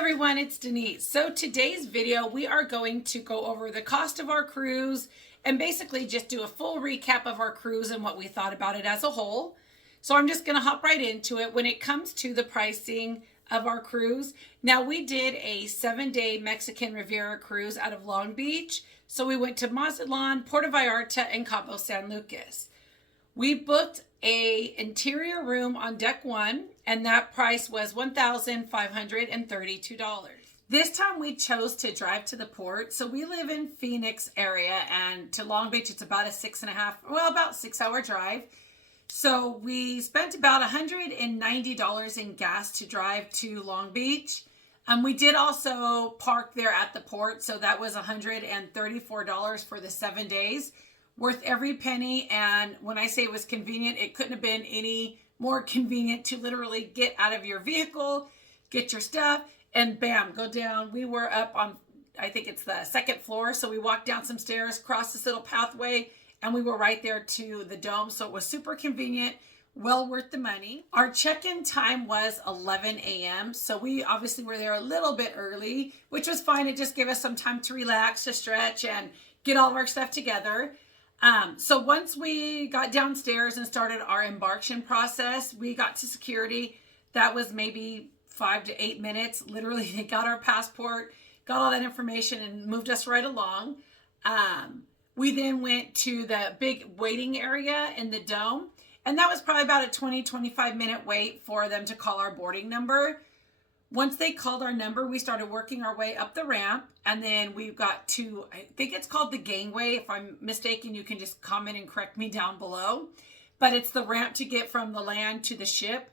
everyone, it's Denise. So today's video, we are going to go over the cost of our cruise and basically just do a full recap of our cruise and what we thought about it as a whole. So I'm just going to hop right into it when it comes to the pricing of our cruise. Now, we did a 7-day Mexican Riviera cruise out of Long Beach. So we went to Mazatlan, Puerto Vallarta, and Cabo San Lucas. We booked a interior room on deck 1, and that price was $1,532. This time we chose to drive to the port. So we live in Phoenix area, and to Long Beach it's about a 6-hour drive. So we spent about $190 in gas to drive to Long Beach. We did also park there at the port, so that was $134 for the 7 days. Worth every penny. And when I say it was convenient, it couldn't have been any more convenient to literally get out of your vehicle, get your stuff, and bam, go down. We were up on, I think it's the second floor. So we walked down some stairs, crossed this little pathway, and we were right there to the dome. So it was super convenient, well worth the money. Our check-in time was 11 a.m. So we obviously were there a little bit early, which was fine. It just gave us some time to relax, to stretch, and get all of our stuff together. So once we got downstairs and started our embarkation process, we got to security. That was maybe 5 to 8 minutes. Literally, they got our passport, got all that information, and moved us right along. We then went to the big waiting area in the dome, and that was probably about a 20-25 minute wait for them to call our boarding number. Once they called our number, we started working our way up the ramp, and then we got to, I think it's called the gangway. If I'm mistaken, you can just comment and correct me down below. But it's the ramp to get from the land to the ship.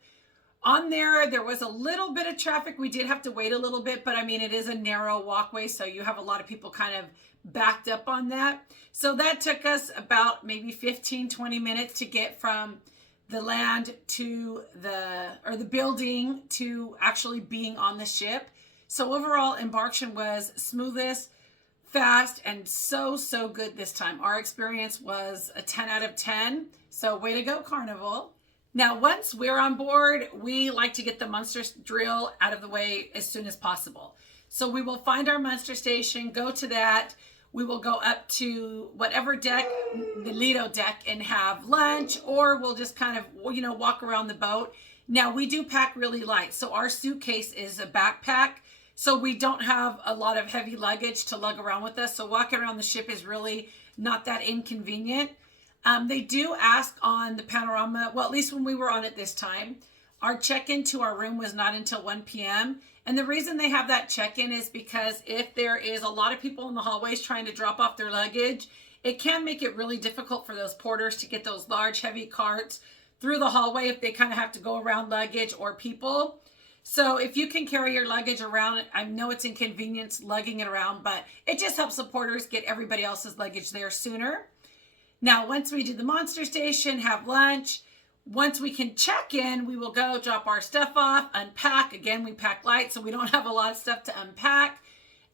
On there was a little bit of traffic. We did have to wait a little bit, but I mean, it is a narrow walkway, so you have a lot of people kind of backed up on that. So that took us about maybe 15-20 minutes to get from the land to the building to actually being on the ship. So overall, embarkation was smoothest, fast, and so good this time. Our experience was a 10 out of 10. So way to go, Carnival. Now, once we're on board, we like to get the Munster drill out of the way as soon as possible. So we will find our Munster station, go to that. We will go up to whatever deck, the Lido deck, and have lunch, or we'll just kind of, walk around the boat. Now, we do pack really light. So our suitcase is a backpack. So we don't have a lot of heavy luggage to lug around with us. So walking around the ship is really not that inconvenient. They do ask on the Panorama, well, at least when we were on it this time, our check-in to our room was not until 1 p.m. And the reason they have that check-in is because if there is a lot of people in the hallways trying to drop off their luggage, it can make it really difficult for those porters to get those large, heavy carts through the hallway if they kind of have to go around luggage or people. So if you can carry your luggage around, I know it's inconvenience lugging it around, but it just helps the porters get everybody else's luggage there sooner. Now, once we do the Monster Station, have lunch, once we can check in, we will go drop our stuff off, unpack. Again, we pack light, so we don't have a lot of stuff to unpack.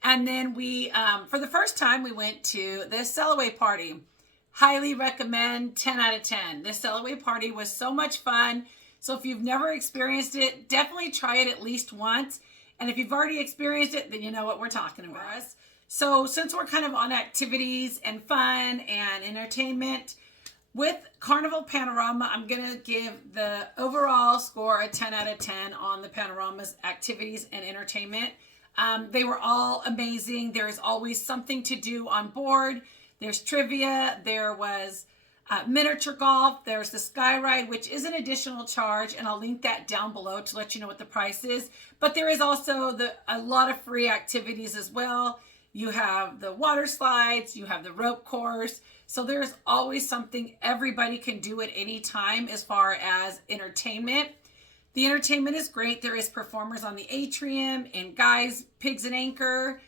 And then we, for the first time, we went to the sail-away party. Highly recommend, 10 out of 10. This sail-away party was so much fun. So if you've never experienced it, definitely try it at least once. And if you've already experienced it, then you know what we're talking about. So since we're kind of on activities and fun and entertainment, with Carnival Panorama, I'm going to give the overall score a 10 out of 10 on the Panorama's activities and entertainment. They were all amazing. There is always something to do on board. There's trivia. There was miniature golf. There's the sky ride, which is an additional charge, and I'll link that down below to let you know what the price is. But there is also a lot of free activities as well. You have the water slides, you have the rope course. So there's always something everybody can do at any time as far as entertainment. The entertainment is great. There is performers on the atrium and Guys, Pigs and Anchor.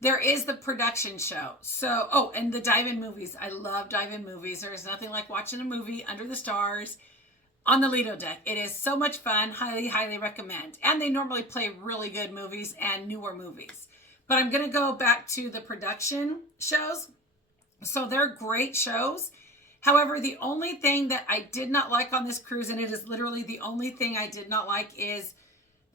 There is the production show. So, and the dive-in movies. I love dive-in movies. There is nothing like watching a movie under the stars on the Lido deck. It is so much fun. Highly recommend. And they normally play really good movies and newer movies. But I'm going to go back to the production shows. So they're great shows. However, the only thing that I did not like on this cruise, and it is literally the only thing I did not like, is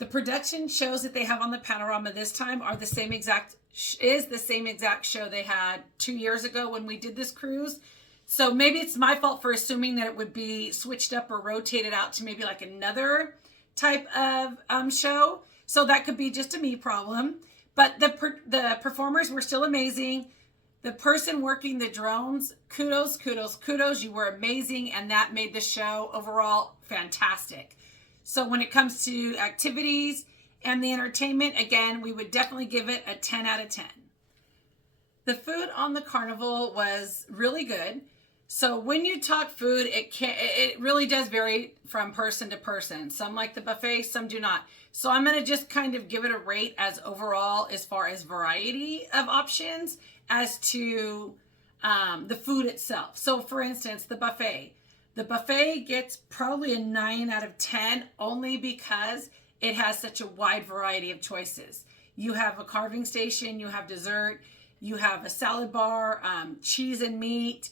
The production shows that they have on the Panorama this time are the same exact show they had 2 years ago when we did this cruise. So maybe it's my fault for assuming that it would be switched up or rotated out to maybe like another type of show. So that could be just a me problem. But the performers were still amazing. The person working the drones, kudos, kudos, kudos. You were amazing. And that made the show overall fantastic. So when it comes to activities and the entertainment, again, we would definitely give it a 10 out of 10. The food on the Carnival was really good. So when you talk food, it really does vary from person to person. Some like the buffet, some do not. So I'm going to just kind of give it a rate as overall as far as variety of options as to the food itself. So for instance, the buffet. The buffet gets probably a 9 out of 10 only because it has such a wide variety of choices. You have a carving station, you have dessert, you have a salad bar, cheese and meat,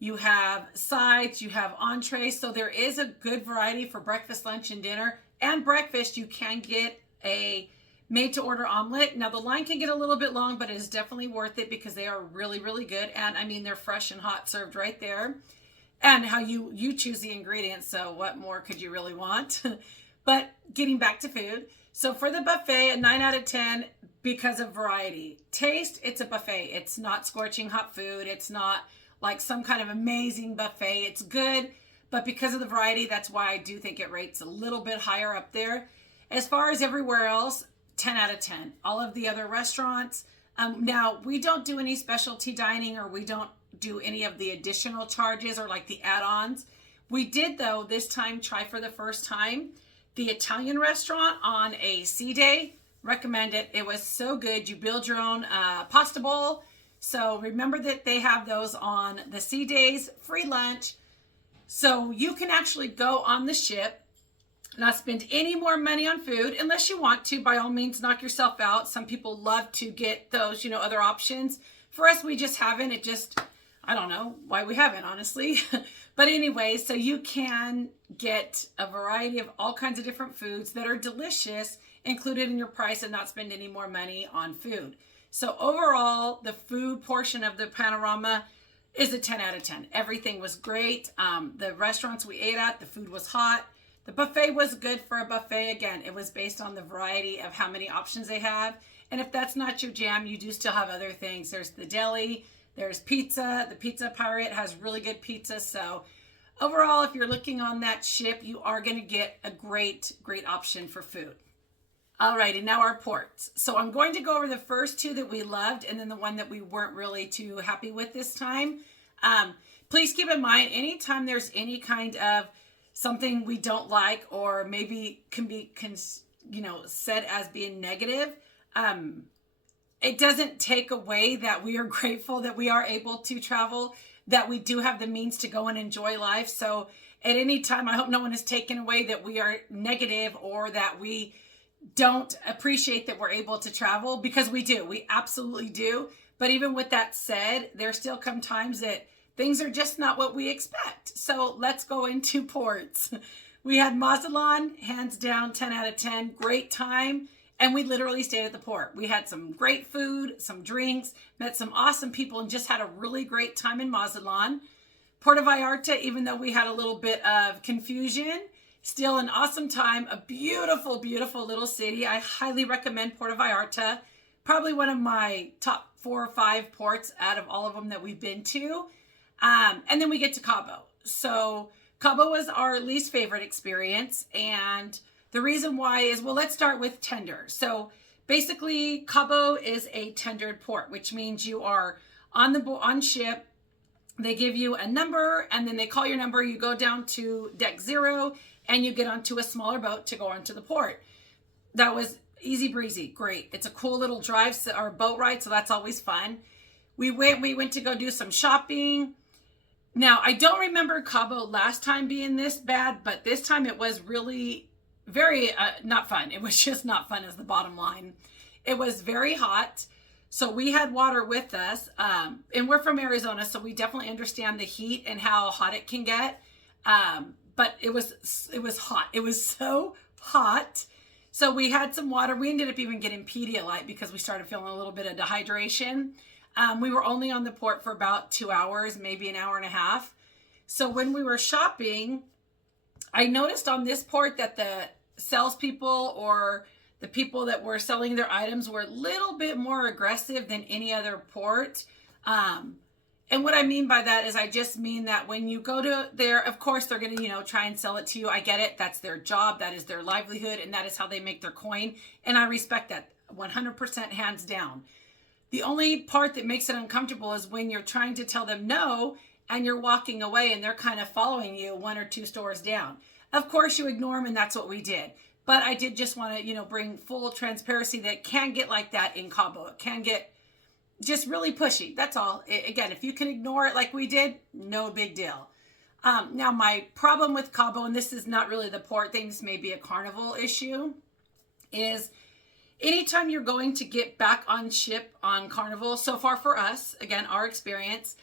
you have sides, you have entrees. So there is a good variety for breakfast, lunch, and dinner. And breakfast, you can get a made-to-order omelet. Now, the line can get a little bit long, but it is definitely worth it because they are really, really good. And, I mean, they're fresh and hot, served right there. And how you choose the ingredients, so what more could you really want? But getting back to food. So for the buffet, a 9 out of 10 because of variety. Taste, it's a buffet. It's not scorching hot food. It's not like some kind of amazing buffet. It's good, but because of the variety, that's why I do think it rates a little bit higher up there. As far as everywhere else, 10 out of 10. All of the other restaurants. Now, we don't do any specialty dining, or we don't do any of the additional charges or like the add-ons. We did, though, this time try for the first time the Italian restaurant on a sea day. Recommend it. It was so good. You build your own pasta bowl. So remember that they have those on the sea days, free lunch. So you can actually go on the ship, not spend any more money on food unless you want to. By all means, knock yourself out. Some people love to get those, other options. For us, we just haven't. I don't know why we haven't, honestly. But anyway, so you can get a variety of all kinds of different foods that are delicious included in your price and not spend any more money on food. So overall, the food portion of the Panorama is a 10 out of 10. Everything was great. The restaurants we ate at, the food was hot. The buffet was good for a buffet. Again, it was based on the variety of how many options they have. And if that's not your jam, you do still have other things. There's the deli, there's pizza. The Pizza Pirate has really good pizza. So overall, if you're looking on that ship, you are going to get a great, great option for food. Alrighty, now our ports. So I'm going to go over the first two that we loved and then the one that we weren't really too happy with this time. Please keep in mind, anytime there's any kind of something we don't like or maybe can be said as being negative, it doesn't take away that we are grateful that we are able to travel, that we do have the means to go and enjoy life. So at any time, I hope no one is taken away that we are negative or that we don't appreciate that we're able to travel, because we do. We absolutely do. But even with that said, there still come times that things are just not what we expect. So let's go into ports. We had Mazatlan, hands down, 10 out of 10. Great time. And we literally stayed at the port. We had some great food, some drinks, met some awesome people, and just had a really great time in Mazatlan. Puerto Vallarta, even though we had a little bit of confusion, still an awesome time. A beautiful, beautiful little city. I highly recommend Puerto Vallarta. Probably one of my top 4 or 5 ports out of all of them that we've been to. And then we get to Cabo. So Cabo was our least favorite experience. And the reason why is, well, let's start with tender. So basically, Cabo is a tendered port, which means you are on ship. They give you a number, and then they call your number. You go down to deck 0, and you get onto a smaller boat to go onto the port. That was easy breezy, great. It's a cool little drive or boat ride, so that's always fun. We went to go do some shopping. Now, I don't remember Cabo last time being this bad, but this time it was really very not fun. It was just not fun is the bottom line. It was very hot. So we had water with us, and we're from Arizona, so we definitely understand the heat and how hot it can get. But it was hot. It was so hot. So we had some water. We ended up even getting Pedialyte because we started feeling a little bit of dehydration. We were only on the port for about 2 hours, maybe an hour and a half. So when we were shopping, I noticed on this port that the salespeople or the people that were selling their items were a little bit more aggressive than any other port. And what I mean by that is I just mean that when you go to there, of course, they're going to, try and sell it to you. I get it. That's their job. That is their livelihood. And that is how they make their coin. And I respect that 100% hands down. The only part that makes it uncomfortable is when you're trying to tell them no and you're walking away and they're kind of following you 1 or 2 stores down. Of course, you ignore them, and that's what we did. But I did just want to, bring full transparency that it can get like that in Cabo. It can get just really pushy. That's all. Again, if you can ignore it like we did, no big deal. Now, my problem with Cabo, and this is not really the port thing, this may be a Carnival issue, is anytime you're going to get back on ship on Carnival, so far for us, again, our experience,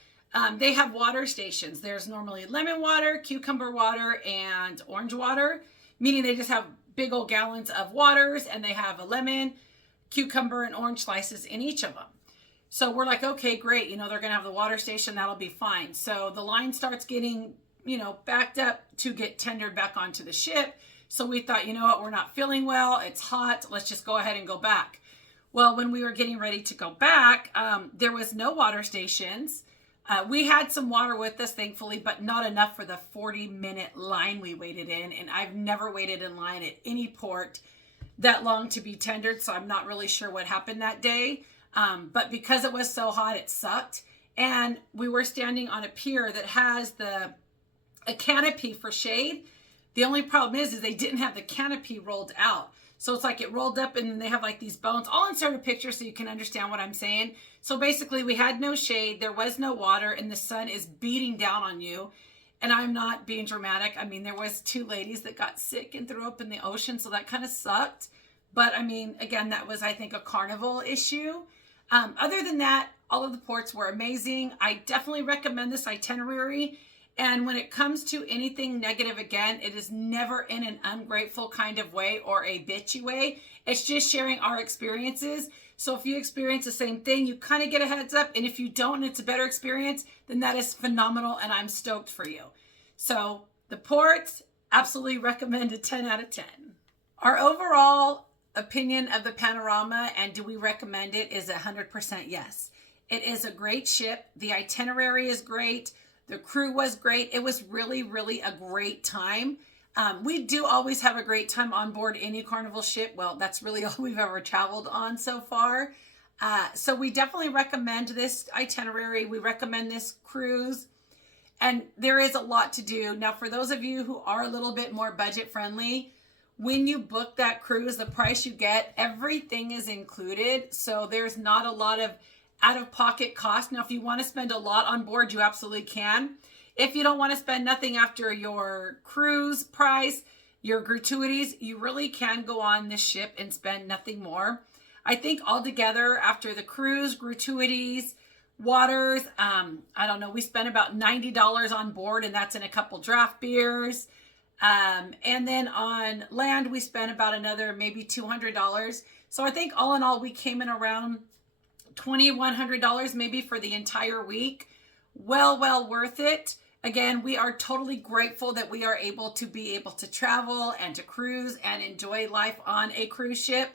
they have water stations. There's normally lemon water, cucumber water, and orange water, meaning they just have big old gallons of waters, and they have a lemon, cucumber, and orange slices in each of them. So we're like, okay, great. They're going to have the water station. That'll be fine. So the line starts getting, backed up to get tendered back onto the ship. So we thought, you know what, we're not feeling well. It's hot. Let's just go ahead and go back. Well, when we were getting ready to go back, there was no water stations. We had some water with us, thankfully, but not enough for the 40-minute line we waited in. And I've never waited in line at any port that long to be tendered. So I'm not really sure what happened that day. But because it was so hot, it sucked. And we were standing on a pier that has a canopy for shade. The only problem is they didn't have the canopy rolled out. So it's like it rolled up and they have like these bones. I'll insert a picture so you can understand what I'm saying. So basically we had no shade. There was no water and the sun is beating down on you. And I'm not being dramatic. I mean, there was 2 ladies that got sick and threw up in the ocean. So that kind of sucked. But I mean, again, that was, I think, a Carnival issue. Other than that, all of the ports were amazing. I definitely recommend this itinerary. And when it comes to anything negative, again, it is never in an ungrateful kind of way or a bitchy way. It's just sharing our experiences. So if you experience the same thing, you kind of get a heads up. And if you don't and it's a better experience, then that is phenomenal. And I'm stoked for you. So the ports, absolutely recommend a 10 out of 10. Our overall opinion of the Panorama and do we recommend it is 100% yes. It is a great ship. The itinerary is great. The crew was great. It was really, really a great time. We do always have a great time on board any Carnival ship. Well, that's really all we've ever traveled on so far. So we definitely recommend this itinerary. We recommend this cruise. And there is a lot to do. Now, for those of you who are a little bit more budget friendly, when you book that cruise, the price you get, everything is included. So there's not a lot of out-of-pocket cost. Now, if you want to spend a lot on board, you absolutely can. If you don't want to spend nothing after your cruise price, your gratuities, you really can go on this ship and spend nothing more. I think altogether, after the cruise, gratuities, waters, I don't know, we spent about $90 on board, and that's in a couple draft beers. And then on land, we spent about another maybe $200. So I think all in all, we came in around $2,100 maybe for the entire week. Well worth it. Again, we are totally grateful that we are able to travel and to cruise and enjoy life on a cruise ship.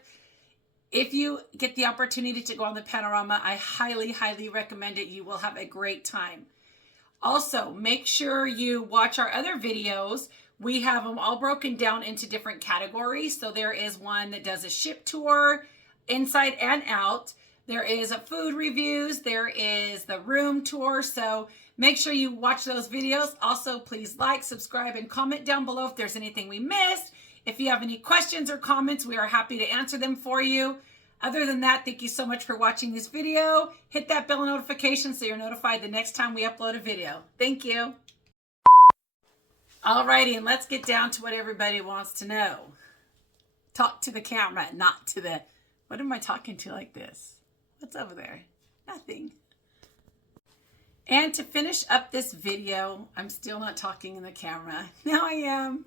If you get the opportunity to go on the Panorama, I highly, highly recommend it. You will have a great time. Also, make sure you watch our other videos. We have them all broken down into different categories. So there is one that does a ship tour, inside and out. There is a food reviews. There is the room tour. So make sure you watch those videos. Also, please like, subscribe, and comment down below if there's anything we missed. If you have any questions or comments, we are happy to answer them for you. Other than that, thank you so much for watching this video. Hit that bell notification so you're notified the next time we upload a video. Thank you. Alrighty, and let's get down to what everybody wants to know. Talk to the camera, not to the... What am I talking to like this? What's over there? Nothing. And to finish up this video, I'm still not talking in the camera. Now I am.